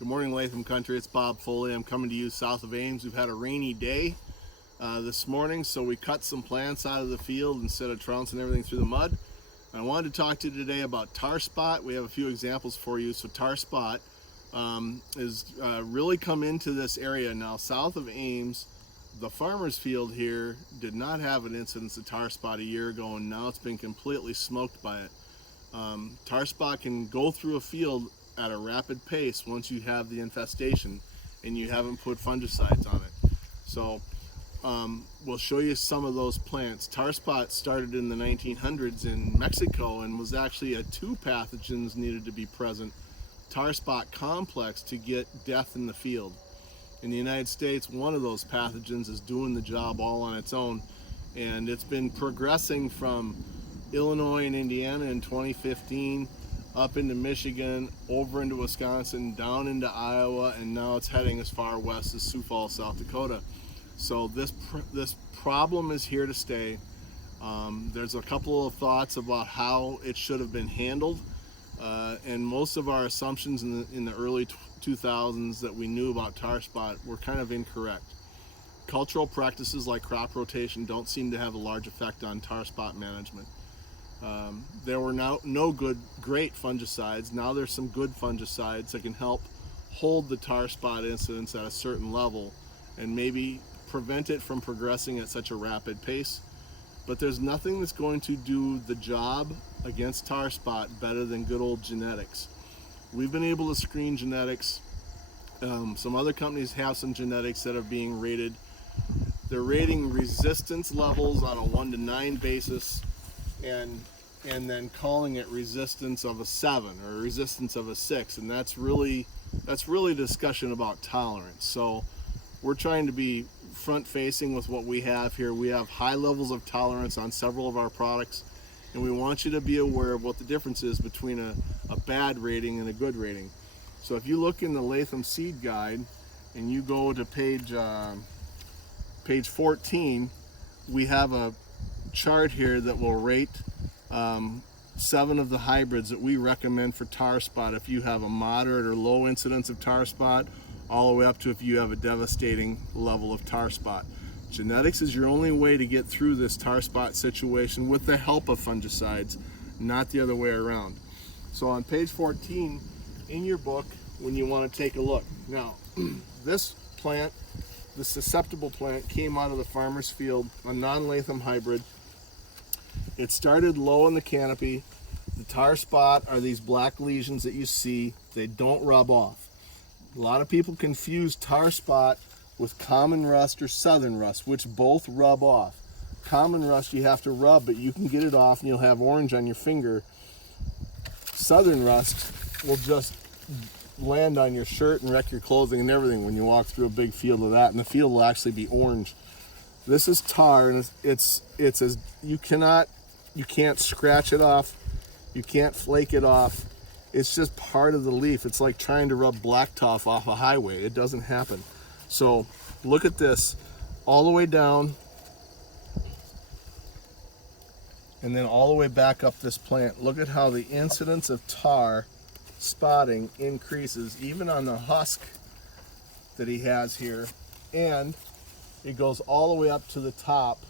Good morning, Latham country. It's Bob Foley. I'm coming to you south of Ames. We've had a rainy day this morning, so we cut some plants out of the field instead of trouncing everything through the mud. I wanted to talk to you today about tar spot. We have a few examples for you. So tar spot is really come into this area now south of Ames. The farmer's field here did not have an incidence of tar spot a year ago, and now it's been completely smoked by it. Tar spot can go through a field at a rapid pace once you have the infestation and you haven't put fungicides on it. So we'll show you some of those plants. Tar spot started in the 1900s in Mexico and was actually two pathogens needed to be present. Tar spot complex to get death in the field. In the United States, one of those pathogens is doing the job all on its own, and it's been progressing from Illinois and Indiana in 2015 up into Michigan, over into Wisconsin, down into Iowa, and now it's heading as far west as Sioux Falls, South Dakota. So this problem is here to stay. There's a couple of thoughts about how it should have been handled, and most of our assumptions in the early 2000s that we knew about tar spot were kind of incorrect. Cultural practices like crop rotation don't seem to have a large effect on tar spot management. There were no great fungicides. Now there's some good fungicides that can help hold the tar spot incidence at a certain level and maybe prevent it from progressing at such a rapid pace. But there's nothing that's going to do the job against tar spot better than good old genetics. We've been able to screen genetics. Some other companies have some genetics that are being rated. They're rating resistance levels on a 1 to 9 basis, and then calling it resistance of a 7 or resistance of a 6, and that's really a discussion about tolerance. So we're trying to be front facing with what we have here. We have high levels of tolerance on several of our products, and we want you to be aware of what the difference is between a bad rating and a good rating. So if you look in the Latham seed guide and you go to page 14, we have a chart here that will rate 7 of the hybrids that we recommend for tar spot if you have a moderate or low incidence of tar spot, all the way up to if you have a devastating level of tar spot. Genetics is your only way to get through this tar spot situation with the help of fungicides, not the other way around. So on page 14 in your book, when you want to take a look. Now, this plant, the susceptible plant, came out of the farmer's field, a non-Latham hybrid. It started low in the canopy. The tar spot are these black lesions that you see. They don't rub off. A lot of people confuse tar spot with common rust or southern rust, which both rub off. Common rust you have to rub, but you can get it off and you'll have orange on your finger. Southern rust will just land on your shirt and wreck your clothing and everything when you walk through a big field of that, and the field will actually be orange. This is tar, and it's as you can't scratch it off, you can't flake it off. It's just part of the leaf. It's like trying to rub blacktop off a highway. It doesn't happen. So look at this, all the way down, and then all the way back up this plant. Look at how the incidence of tar spotting increases even on the husk that he has here, and it goes all the way up to the top.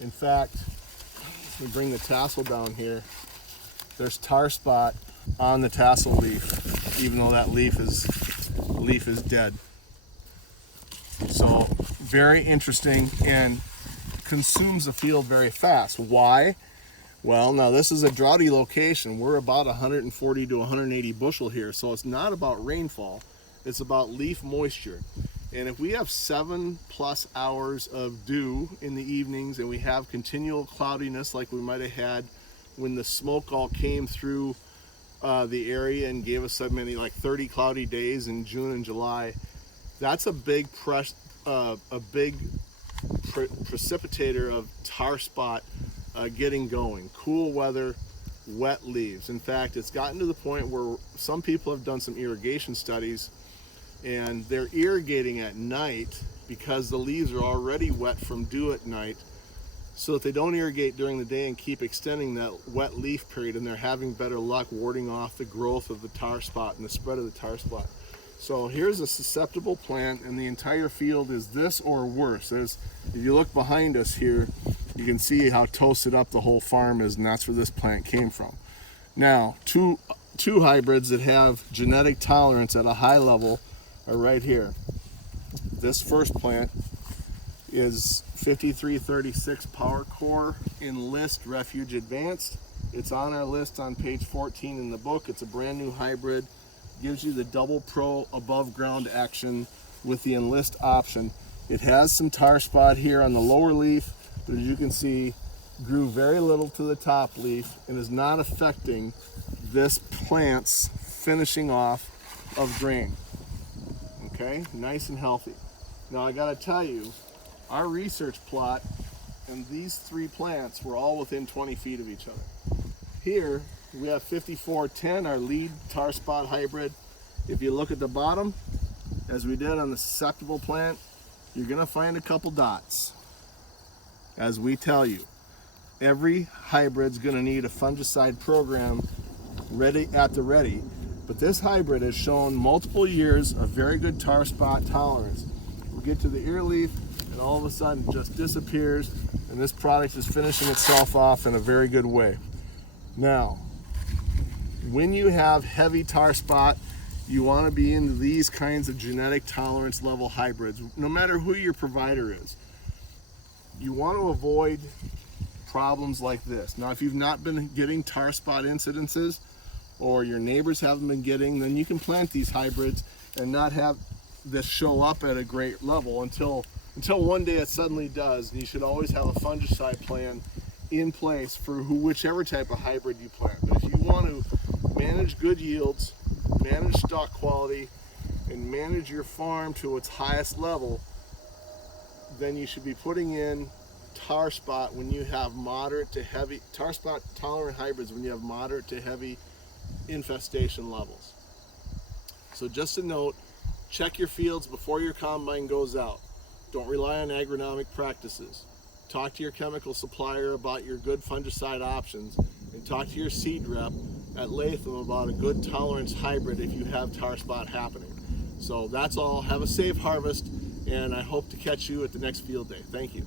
In fact, we bring the tassel down here. There's tar spot on the tassel leaf, even though that leaf is dead. So very interesting, and consumes the field very fast. Why? Well, now this is a droughty location. We're about 140 to 180 bushel here, so it's not about rainfall. It's about leaf moisture. And if we have 7+ hours of dew in the evenings, and we have continual cloudiness like we might have had when the smoke all came through the area and gave us many like 30 cloudy days in June and July, that's a big precipitator of tar spot getting going. Cool weather, wet leaves. In fact, it's gotten to the point where some people have done some irrigation studies, and they're irrigating at night because the leaves are already wet from dew at night. so that they don't irrigate during the day and keep extending that wet leaf period, and they're having better luck warding off the growth of the tar spot and the spread of the tar spot. So here's a susceptible plant, and the entire field is this or worse. If you look behind us here, you can see how toasted up the whole farm is, and that's where this plant came from. Now, two hybrids that have genetic tolerance at a high level are right here. This first plant is 5336 Power Core Enlist Refuge Advanced. It's on our list on page 14 in the book. It's a brand new hybrid. Gives you the double pro above ground action with the Enlist option. It has some tar spot here on the lower leaf, but as you can see, grew very little to the top leaf and is not affecting this plant's finishing off of grain. Okay, nice and healthy. Now I gotta tell you, our research plot and these three plants were all within 20 feet of each other. Here we have 5410, our lead tar spot hybrid. If you look at the bottom, as we did on the susceptible plant, you're gonna find a couple dots. As we tell you, every hybrid's gonna need a fungicide program ready at the ready, but this hybrid has shown multiple years of very good tar spot tolerance. We get to the ear leaf and all of a sudden it just disappears, and this product is finishing itself off in a very good way. Now, when you have heavy tar spot, you want to be into these kinds of genetic tolerance level hybrids, no matter who your provider is. You want to avoid problems like this. Now, if you've not been getting tar spot incidences, or your neighbors haven't been getting, then you can plant these hybrids and not have this show up at a great level until one day it suddenly does. And you should always have a fungicide plan in place for whichever type of hybrid you plant. But if you want to manage good yields, manage stock quality, and manage your farm to its highest level, then you should be putting in tar spot when you have moderate to heavy, tar spot tolerant hybrids when you have moderate to heavy infestation levels. So just a note, check your fields before your combine goes out. Don't rely on agronomic practices. Talk to your chemical supplier about your good fungicide options, and talk to your seed rep at Latham about a good tolerance hybrid if you have tar spot happening. So that's all. Have a safe harvest, and I hope to catch you at the next field day. Thank you.